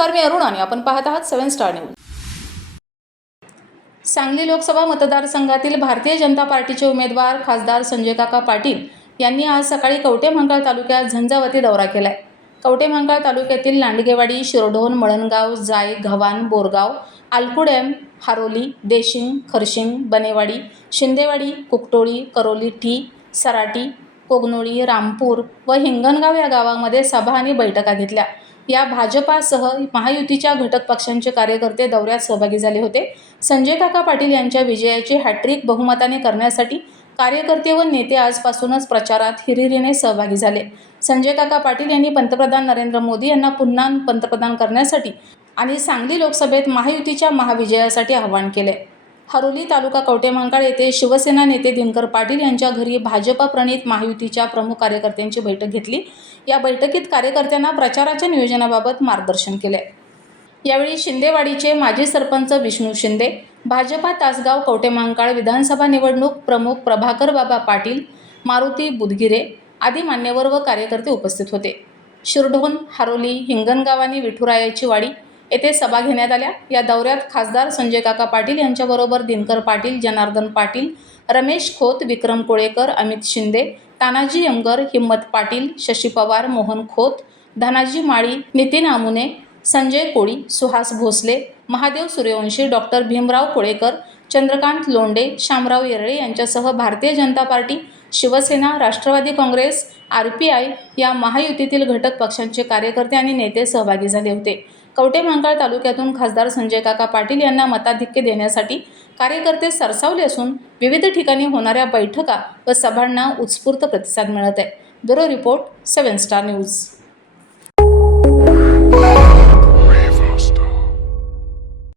नमस्कार मी अरुण आणि आपण पाहत आहात Seven Star News. Sangli Lok Sabha मतदारसंघातील भारतीय जनता पार्टीचे उमेदवार खासदार संजय काका पाटील यांनी आज सकाळी कवटेमहांकाळ तालुक्यात झंझावती दौरा केलाय. कवटेमहांकाळ तालुक्यातील लांडगेवाडी शिरोढोण मळणगाव जाय घवान बोरगाव आलकुडेम हारोली देशिंग खरशिंग बनेवाडी शिंदेवाडी कुकटोळी करोली टी सराटी कोगनोळी रामपूर व हिंगणगाव या गावामध्ये सभा आणि बैठका घेतल्या. या भाजपासह महायुतीच्या घटक पक्षांचे कार्यकर्ते दौऱ्यात सहभागी झाले होते. संजय काका पाटील यांच्या विजयाची हॅट्रिक बहुमताने करण्यासाठी कार्यकर्ते व नेते आजपासूनच प्रचारात हिरिरीने सहभागी झाले. संजय काका पाटील यांनी पंतप्रधान नरेंद्र मोदी यांना पुन्हा पंतप्रधान करण्यासाठी आणि सांगली लोकसभेत महायुतीच्या महाविजयासाठी आवाहन केले. हरोली तालुका कवटेमहांकाळ येथे शिवसेना नेते दिनकर पाटील यांच्या घरी भाजपा प्रणित महायुतीच्या प्रमुख कार्यकर्त्यांची बैठक घेतली. या बैठकीत कार्यकर्त्यांना प्रचाराच्या नियोजनाबाबत मार्गदर्शन केले. यावेळी शिंदेवाडीचे माजी सरपंच विष्णू शिंदे भाजपा तासगाव कवटेमहांकाळ विधानसभा निवडणूक प्रमुख प्रभाकर बाबा पाटील मारुती बुदगिरे आदी मान्यवर व कार्यकर्ते उपस्थित होते. शिरढोण हरोली हिंगणगाव आणि विठुरायाची वाडी येथे सभा घेण्यात आल्या. या दौऱ्यात खासदार संजय काका पाटील यांच्याबरोबर दिनकर पाटील जनार्दन पाटील रमेश खोत विक्रम कोळेकर अमित शिंदे तानाजी यमगर हिम्मत पाटील शशी पवार मोहन खोत धनाजी माळी नितीन आमुने संजय कोळी सुहास भोसले महादेव सूर्यवंशी डॉक्टर भीमराव कोळेकर चंद्रकांत लोंडे शामराव येरळे यांच्यासह Bharatiya Janata Party Shiv Sena Rashtravadi Congress R P I या महायुतीतील घटक पक्षांचे कार्यकर्ते आणि नेते सहभागी झाले होते. कवटेमहांकाळ तालुक्यातून खासदार संजय काका पाटील यांना मताधिक्य देण्यासाठी कार्यकर्ते सरसावले असून विविध ठिकाणी होणाऱ्या बैठका व सभांना उत्स्फूर्त प्रतिसाद मिळत आहे. Bureau report Seven Star News.